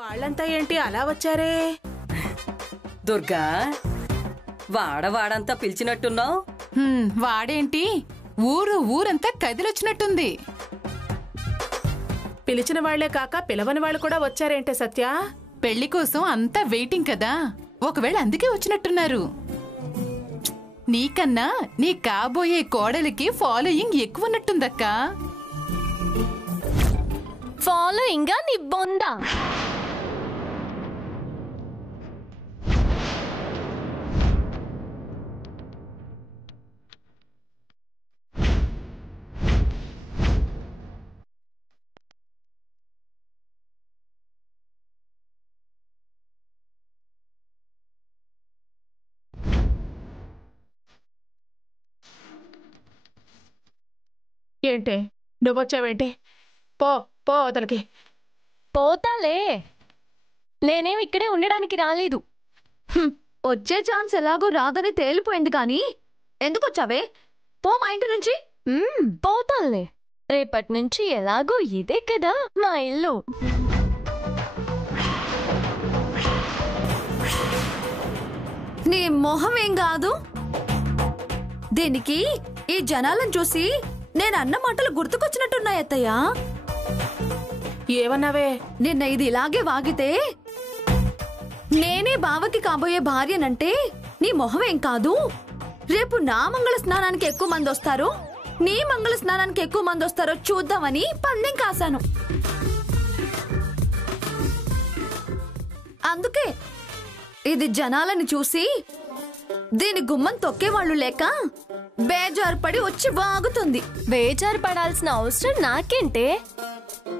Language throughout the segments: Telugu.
వాళ్ళంతా ఏంటి అలా వచ్చారే? దుర్గా, వాడంతా పిలిచినట్టున్నావు. వాడేంటి ఊరంతా కదిలొచ్చినట్టుంది. పిలిచిన వాళ్లే కాక పిలవని వాళ్ళు కూడా వచ్చారేంటే సత్య? పెళ్లి కోసం అంతా వెయిటింగ్ కదా, ఒకవేళ అందుకే వచ్చినట్టున్నారు. నీకన్నా నీ కాబోయే కోడలికి ఫాలోయింగ్ ఎక్కువ ఉన్నట్టుందక్క. ఫాలోయింగా నీ బొందా? ఏంటే నువ్వొచ్చావేంటి? పో పో అవతలకి. పోతాలే, నేనేం ఇక్కడే ఉండడానికి రాలేదు. వచ్చే ఛాన్స్ ఎలాగో రాదని తేలిపోయింది కానీ ఎందుకొచ్చావే? పో మా ఇంటి నుంచి. పోతాలే, రేపటి నుంచి ఎలాగో ఇదే కదా మా ఇల్లు. నీ మొహం ఏం కాదు. దీనికి ఈ జనాలను చూసి నేను అన్న మాటలు గుర్తుకొచ్చినట్టున్నాయి అత్తయ్య. ఏమన్నావే? నిన్న ఇది ఇలాగే వాగితే నేనే బావకి కాబోయే భార్యనంటే నీ మొహం ఏం కాదు. రేపు నా మంగళ స్నానానికి ఎక్కువ మంది వస్తారు, నీ మంగళ స్నానానికి ఎక్కువ మంది వస్తారో చూద్దామని పందెం కాశాను. అందుకే ఇది జనాలని చూసి దీని గుమ్మం తొక్కేవాళ్లు లేక బేజారు పడి వచ్చి వాగుతుంది. బేజారు పడాల్సిన అవసరం నాకేంటే?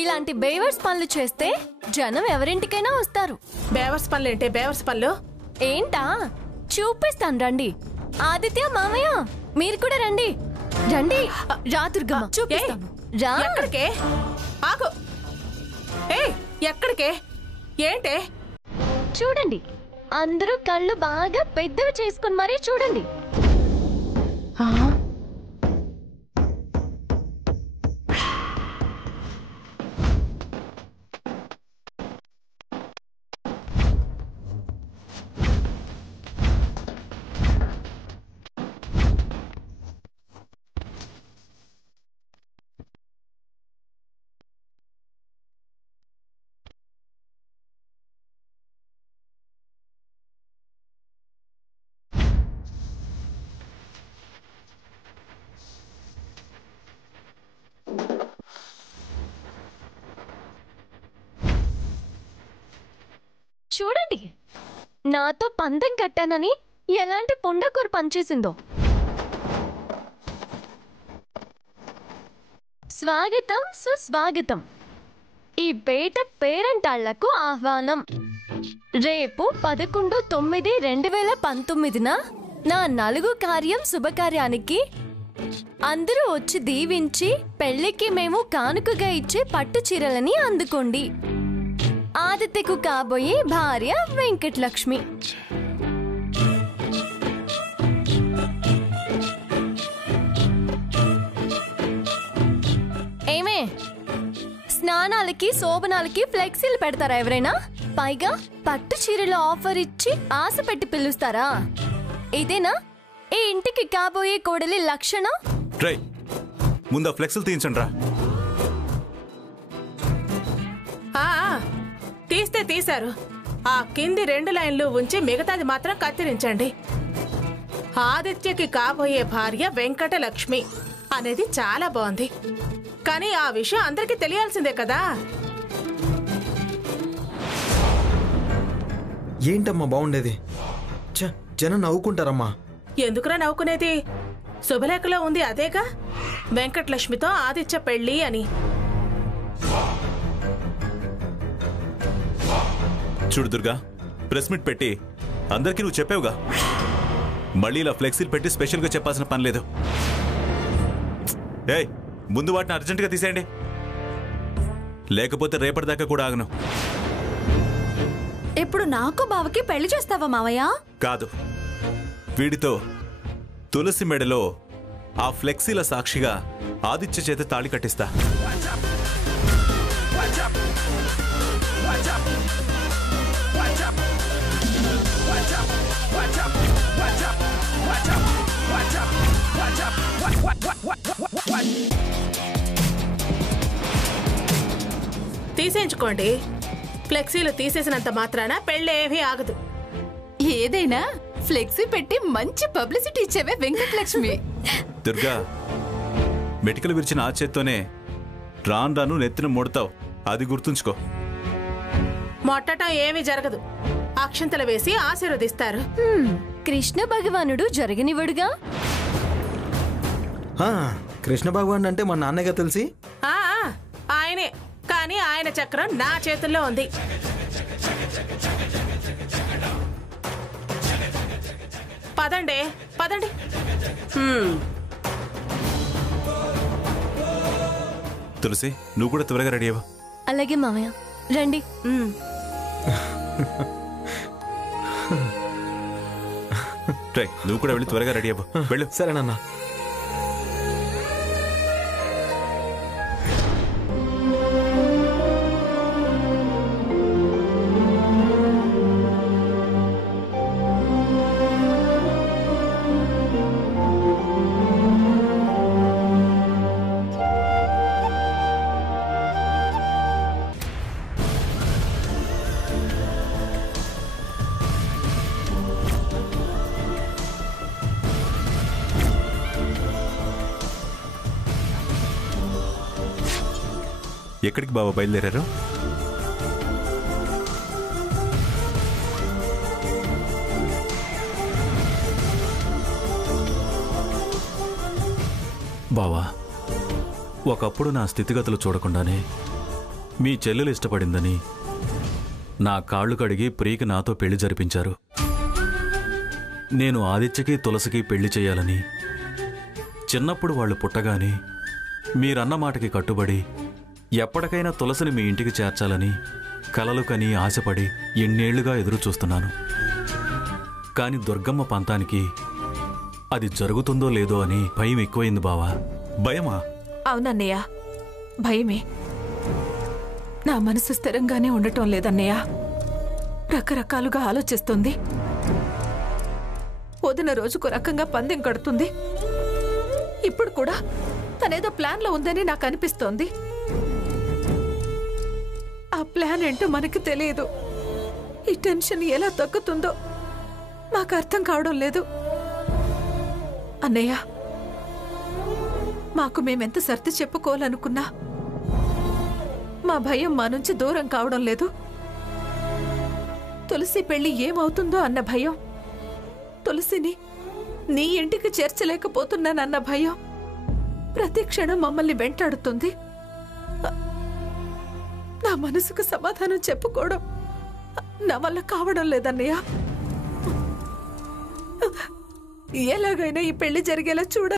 ఇలాంటి బేవర్స్ పనులు చేస్తే జనం ఎవరింటికైనా వస్తారు. బేవర్స్ పనులేంటే? బేవర్స్ పనులు ఏంటా? చూపిస్తాను రండి. ఆదిత్య, మామయ్య మీరు కూడా రండి. రండి రా దుర్గమ్మ, చూపిస్తాను రా. ఎక్కడికే? ఆగు. ఎక్కడికే? ఏంటే? చూడండి, అందరూ కళ్ళు బాగా పెద్దవి చేసుకుని మరీ చూడండి. చూడండి, నాతో పందెం కట్టానని ఎలాంటి పుండకూర పనిచేసిందో. స్వాగతం, సుస్వాగతం. ఈ పేట పేరంటాళ్లకు ఆహ్వానం. రేపు 11/9/2019 నా నలుగు కార్యం శుభకార్యానికి అందరూ వచ్చి దీవించి పెళ్లికి మేము కానుకగా ఇచ్చే పట్టు చీరలని అందుకోండి. ఆదిత్యకు కాబోయే భార్య వెంకటలక్ష్మి. ఏమే, స్నానాలకి శోభనాలకి ఫ్లెక్సీలు పెడతారా ఎవరైనా? పైగా పట్టు చీరలో ఆఫర్ ఇచ్చి ఆశ పెట్టి పిలుస్తారా? ఇదేనా ఈ ఇంటికి కాబోయే కోడలి లక్షణం? ముందు ఫ్లెక్సీలు తీయించండి రా. తీస్తే తీశారు. ఆ కింది 2 లైన్లు ఉంచి మిగతాది మాత్రం కత్తిరించండి. ఆదిత్యకి కాబోయే భార్య వెంకటలక్ష్మి అనేది చాలా బాగుంది, కానీ ఆ విషయం అందరికీ తెలియాల్సిందే కదా. ఏంటమ్మా బాగుండేది? జనం నవ్వుకుంటారమ్మా. ఎందుకురా నవ్వుకునేది? శుభలేఖలో ఉంది అదేగా, వెంకటలక్ష్మితో ఆదిత్య పెళ్లి అని. చూడు దుర్గా, ప్రెస్ మీట్ పెట్టి అందరికీ నువ్వు చెప్పావుగా, మళ్ళీ ఇలా ఫ్లెక్సీలు పెట్టి స్పెషల్గా చెప్పాల్సిన పని లేదు. ముందు వాటిని అర్జెంటుగా తీసేయండి, లేకపోతే రేపటిదాకా కూడా ఆగను. ఇప్పుడు నాకు బావకి పెళ్లి చేస్తావా మావయ్య? కాదు, వీడితో తులసి మెడలో ఆ ఫ్లెక్సీల సాక్షిగా ఆదిత్య చేత తాళి కట్టిస్తా. తీసేయించుకోండి. ఫ్లెక్సీలు తీసేసినంత మాత్రాన పెళ్ళేమీ ఆగదు. ఏదైనా ఫ్లెక్సీ పెట్టి మంచి పబ్లిసిటీ ఇచ్చేవే వెంకటలక్ష్మి. దుర్గా, మెటికలు విరిచిన ఆ చేత్తోనే రాను రాను నెత్తిన ముడతావు, అది గుర్తుంచుకో. మొట్టటం ఏమీ జరగదు. అక్షంతలు వేసి ఆశీర్వదిస్తారు. కృష్ణ భగవానుడు జరగనివ్వడుగా. కృష్ణ భగవాన్ అంటే మా నాన్నగా తెలిసి ఆ, ఆయనే. కానీ ఆయన చక్రం నా చేతుల్లో ఉంది. పదండి పదండి. తులసి, నువ్వు కూడా త్వరగా రెడీ అవ్వ. అలాగే మామయ్య, రండి. రే, నువ్వు కూడా వెళ్ళి త్వరగా రెడీ అవ్వ. వెళ్ళు. సరేనన్నా. ఎక్కడికి బాబా బయలుదేరారు? బావా, ఒకప్పుడు నా స్థితిగతులు చూడకుండానే మీ చెల్లెలు ఇష్టపడిందని నా కాళ్ళు కడిగి ప్రియకి నాతో పెళ్లి జరిపించారు. నేను ఆదిత్యకి తులసికి పెళ్లి చేయాలని, చిన్నప్పుడు వాళ్ళు పుట్టగానే మీరన్న మాటకి కట్టుబడి ఎప్పటికైనా తులసిని మీ ఇంటికి చేర్చాలని కలలు కని ఆశపడి ఎన్నేళ్లుగా ఎదురు చూస్తున్నాను. కాని దుర్గమ్మ పంతానికి అది జరుగుతుందో లేదో అని భయం ఎక్కువైంది బావా. భయమా? అవునన్నయ్య, భయమే. నా మనసు స్థిరంగానే ఉండటం లేదన్నయ్య. రకరకాలుగా ఆలోచిస్తుంది. వదిన రోజుకు రకంగా పందెం కడుతుంది. ఇప్పుడు కూడా తనేదో ప్లాన్లో ఉందని నాకు అనిపిస్తోంది. ఆ ప్లాన్ ఏంటో మనకి తెలియదు. ఈ టెన్షన్ ఎలా తగ్గుతుందో మాకు అర్థం కావడం లేదు. అన్నయ్య, మాకు మేమెంత సర్ది చెప్పుకోవాలనుకున్నా మా భయం మా నుంచి దూరం కావడం లేదు. తులసి పెళ్లి ఏమవుతుందో అన్న భయం, తులసిని నీ ఇంటికి చేర్చలేకపోతున్నానన్న భయం ప్రతి క్షణం మమ్మల్ని వెంటాడుతుంది. నా మనసుకు సమాధానం చెప్పుకోవడం నా వల్ల కావడం లేదన్నయ్య. ఎలాగైనా ఈ పెళ్లి జరిగేలా చూడ.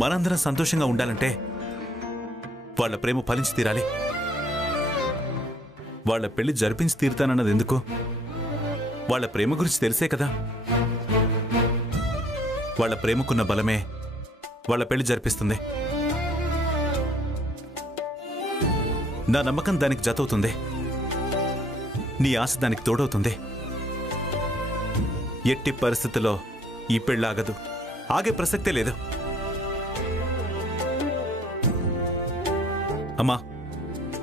మనందరం సంతోషంగా ఉండాలంటే వాళ్ళ ప్రేమ ఫలించి తీరాలి. వాళ్ళ పెళ్లి జరిపించి తీరుతానన్నది ఎందుకు? వాళ్ళ ప్రేమ గురించి తెలిసే కదా. వాళ్ళ ప్రేమకున్న బలమే వాళ్ళ పెళ్లి జరిపిస్తుంది. నా నమ్మకం దానికి జతవుతుంది. నీ ఆశ దానికి తోడవుతుంది. ఎట్టి పరిస్థితుల్లో ఈ పెళ్లి ఆగదు. ఆగే ప్రసక్తే లేదు. అమ్మా,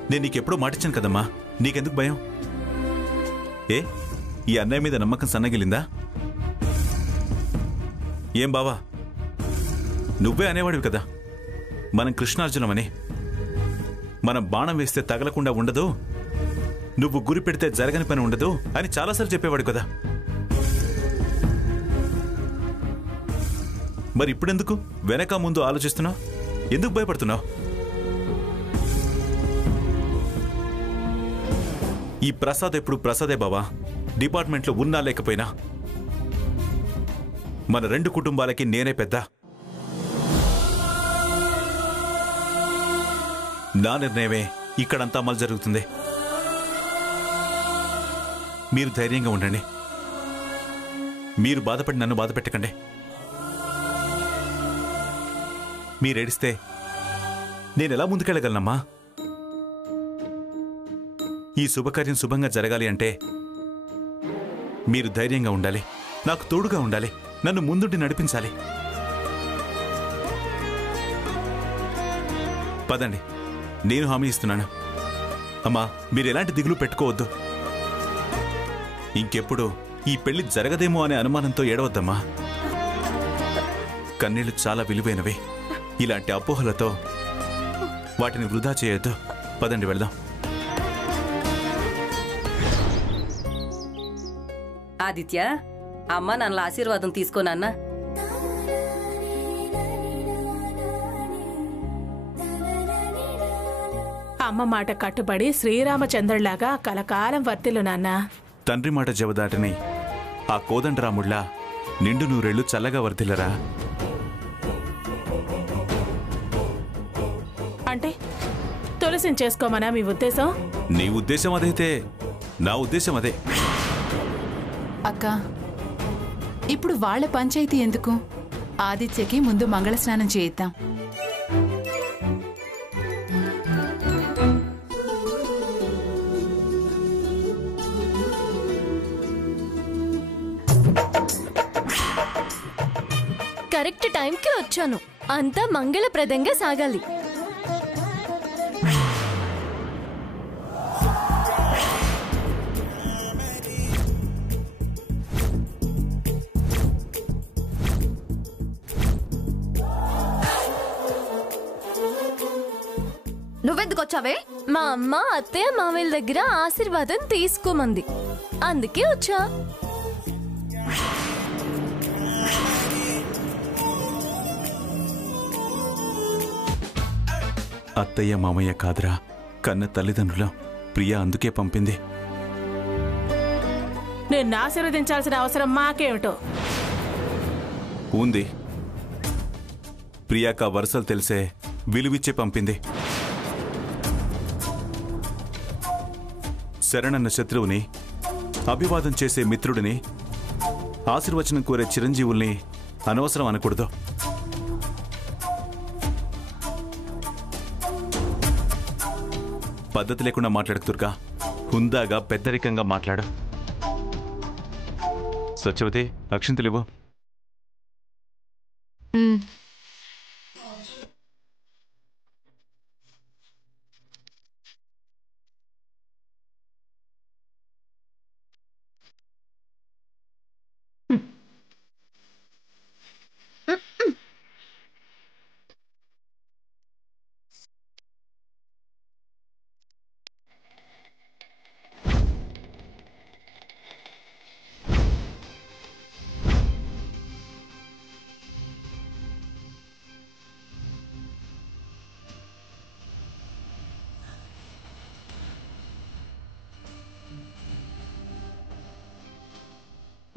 నేను నీకెప్పుడూ మాటిచ్చాను కదమ్మా, నీకెందుకు భయం? ఏ, ఈ అన్నయ్య మీద నమ్మకం సన్నగిలిందా? ఏం బావా, నువ్వే అనేవాడివి కదా మనం కృష్ణార్జునమని. మనం బాణం వేస్తే తగలకుండా ఉండదు, నువ్వు గురి పెడితే జరగని పని ఉండదు అని చాలాసార్లు చెప్పేవాడు కదా. మరి ఇప్పుడెందుకు వెనక ముందు ఆలోచిస్తున్నావు? ఎందుకు భయపడుతున్నావు? ఈ ప్రసాద్ ఎప్పుడు ప్రసాదే బావా. డిపార్ట్మెంట్లో ఉన్నా లేకపోయినా మన రెండు కుటుంబాలకి నేనే పెద్ద. నా నిర్ణయమే ఇక్కడంతా అమలు జరుగుతుంది. మీరు ధైర్యంగా ఉండండి. మీరు బాధపడి నన్ను బాధ పెట్టకండి. మీరేడిస్తే నేనెలా ముందుకెళ్ళగలనమ్మా? ఈ శుభకార్యం శుభంగా జరగాలి అంటే మీరు ధైర్యంగా ఉండాలి, నాకు తోడుగా ఉండాలి, నన్ను ముందుండి నడిపించాలి. పదండి, నేను హామీ ఇస్తున్నాను. అమ్మా, మీరు ఎలాంటి దిగులు పెట్టుకోవద్దు. ఇంకెప్పుడు ఈ పెళ్లి జరగదేమో అనే అనుమానంతో ఏడవద్దమ్మా. కన్నీళ్లు చాలా విలువైనవి. ఇలాంటి అపోహలతో వాటిని వృధా చేయొద్దు. పదండి, వెళ్దాం. ఆదిత్య, అమ్మ నన్ను ఆశీర్వాదం తీసుకోనన్నా. అమ్మ మాట కట్టుబడి శ్రీరామచంద్రుడిలాగా కలకాలం వర్తిల్లు నాన్నా. తండ్రి మాట జవదాటని ఆ కోదండరాముళ్లా నిండు నూరేళ్లు చల్లగా వర్ధిల్లరా. అంటే తులసిని చేసుకోమనా మీ ఉద్దేశం? నీ ఉద్దేశం అదైతే నా ఉద్దేశం అదే. అక్క, ఇప్పుడు వాళ్ళ పంచాయతీ ఎందుకు? ఆదిత్యకి ముందు మంగళ స్నానం చేయిద్దాం. కరెక్ట్ టైంకి వచ్చాను. అంతా మంగళప్రదంగా సాగాలి. నువ్వెందుకు వచ్చావే? మా అమ్మ అత్తయ్య మామయ్య దగ్గర ఆశీర్వాదం తీసుకోమంది, అందుకే వచ్చా. అత్తయ్య మామయ్య కాదురా, కన్న తల్లిదండ్రుల ప్రియ అందుకే పంపింది. నేను ఆశీర్వదించాల్సిన అవసరం మాకేమిటో ఉంది. ప్రియాక వరుసలు తెలిసే విలువిచ్చే పంపింది. శరణన్న శత్రువుని, అభివాదం చేసే మిత్రుడిని, ఆశీర్వచనం కోరే చిరంజీవుల్ని అనవసరం అనకూడదు. పద్ధతి లేకుండా మాట్లాడుతురుగా, హుందాగా పెద్దరికంగా మాట్లాడు. సత్యవతి, అక్షింతలివ్వు.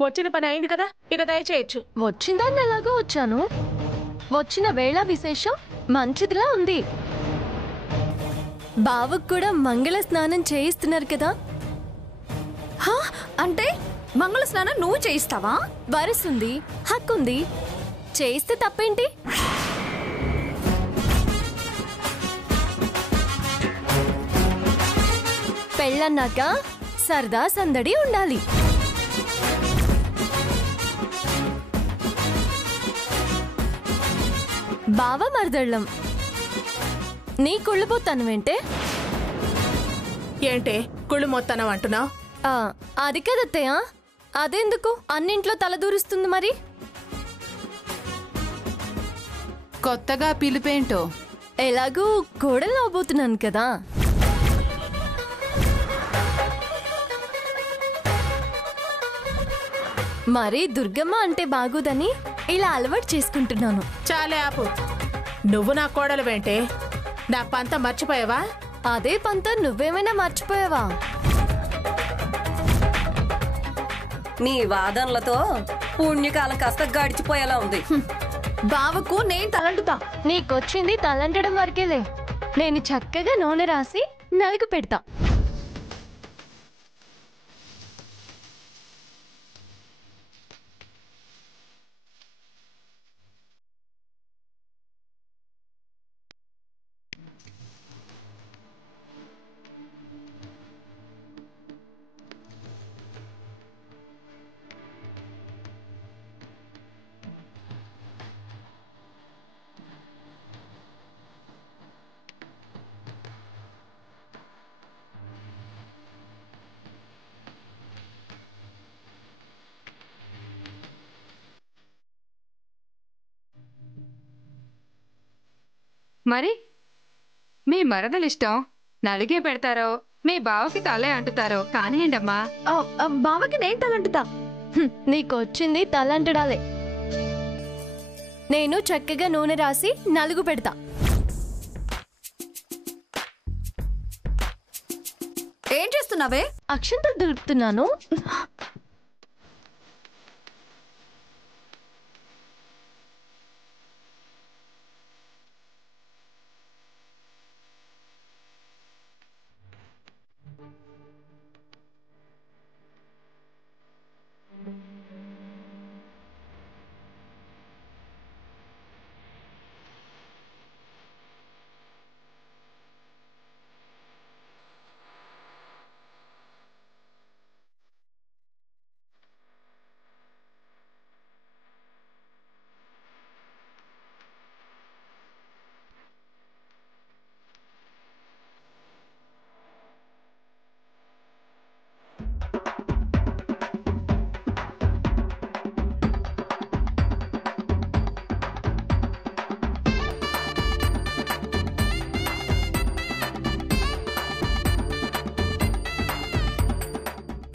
వచ్చిన పని అయింది కదా, ఇక దయచేయచ్చు. వచ్చిందాన్ని ఎలాగో వచ్చాను. వచ్చిన వేళ విశేషం మంచిదిలా ఉంది. బావకు కూడా మంగళ స్నానం చేయిస్తున్నారు కదా. హా, అంటే మంగళ స్నానం నువ్వు చేయిస్తావా? వరసుంది, హక్కుంది, చేయిస్తే తప్పేంటి? పెళ్ళన్నాక సరదా సందడి ఉండాలి. బావ మరదళ్ళం, నీ కుళ్ళిపోతానువేంటే? ఏంటే కుళ్ళు మొత్తానం అంటున్నావు? అది కదత్తయ్య, అదెందుకు అన్నింట్లో తలదూరుస్తుంది మరి? కొత్తగా పిలిపేంటో? ఎలాగూ కోడలు అవబోతున్నాను కదా. మరి దుర్గమ్మ అంటే బాగోదని ఇలా అలవాటు చేసుకుంటున్నాను. చాలే ఆపు. నువ్వు నా కోడలు వెంటే నా పంత మర్చిపోయావా? అదే పంత నువ్వేమైనా మర్చిపోయావా? నీ వాదనలతో పుణ్యకాలం కాస్త గడిచిపోయేలా ఉంది. బావకు నేను తలంటుతా. నీకొచ్చింది తలంటడం వరకేలే. నేను చక్కగా నూనె రాసి నలుగు పెడతా. మరి మీ మరదలిష్టం నలుగే పెడతారో మీ బావకి తలే అంటుతారో కానియండమ్మా. బావకి నేను తలంటుతా. నీకొచ్చింది తలంటడాలే. నేను చక్కగా నూనె రాసి నలుగు పెడతా. ఏం చేస్తున్నావే? అక్షంతలు దులుపుతున్నాను.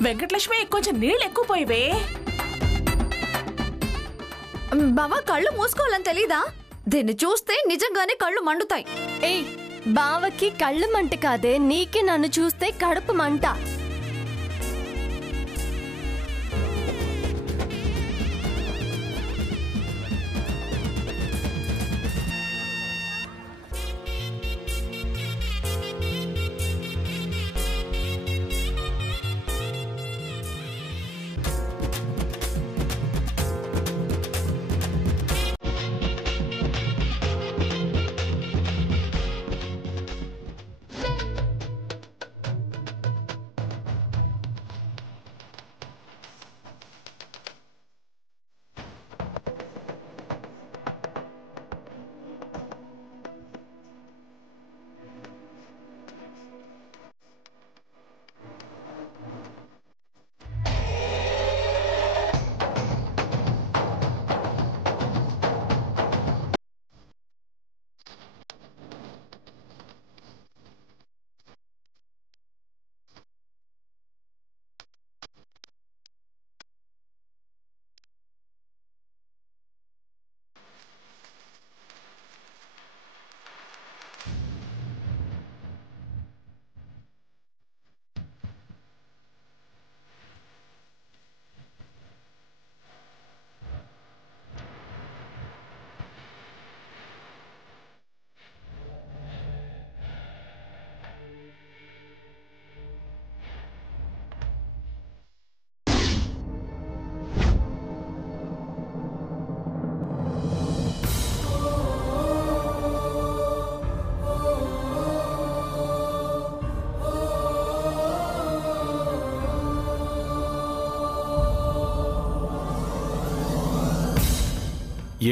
వెంకటలక్ష్మి కొంచెం నీళ్ళు ఎక్కువ పోయివే. బావా కళ్ళు మూసుకోవాలని తెలీదా? దీన్ని చూస్తే నిజంగానే కళ్ళు మండుతాయి. ఏయ్, బావకి కళ్ళు మంట కాదే, నీకే నన్ను చూస్తే కడుపు మంట.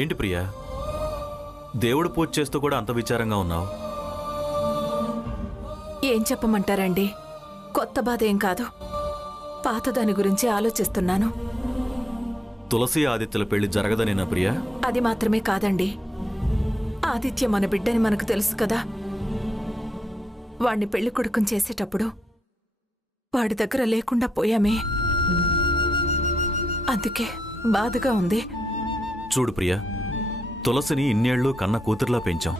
ఏంటి ప్రియా, దేవుడు పూజ చేస్తూ కూడా అంత విచారంగా ఉన్నావు? ఏం చెప్పమంటారండి, కొత్త బాధ ఏం కాదు, పాత దాని గురించి ఆలోచిస్తున్నాను. తులసి ఆదిత్యల పెళ్లి జరగదనేనా ప్రియా? అది మాత్రమే కాదండి, ఆదిత్య మన బిడ్డని మనకు తెలుసు కదా. వాణ్ణి పెళ్లి కొడుకుని చేసేటప్పుడు వాడి దగ్గర లేకుండా పోయామే, అందుకే బాధగా ఉంది. చూడు ప్రియా, తులసిని ఇన్నేళ్లు కన్న కూతురులా పెంచాం.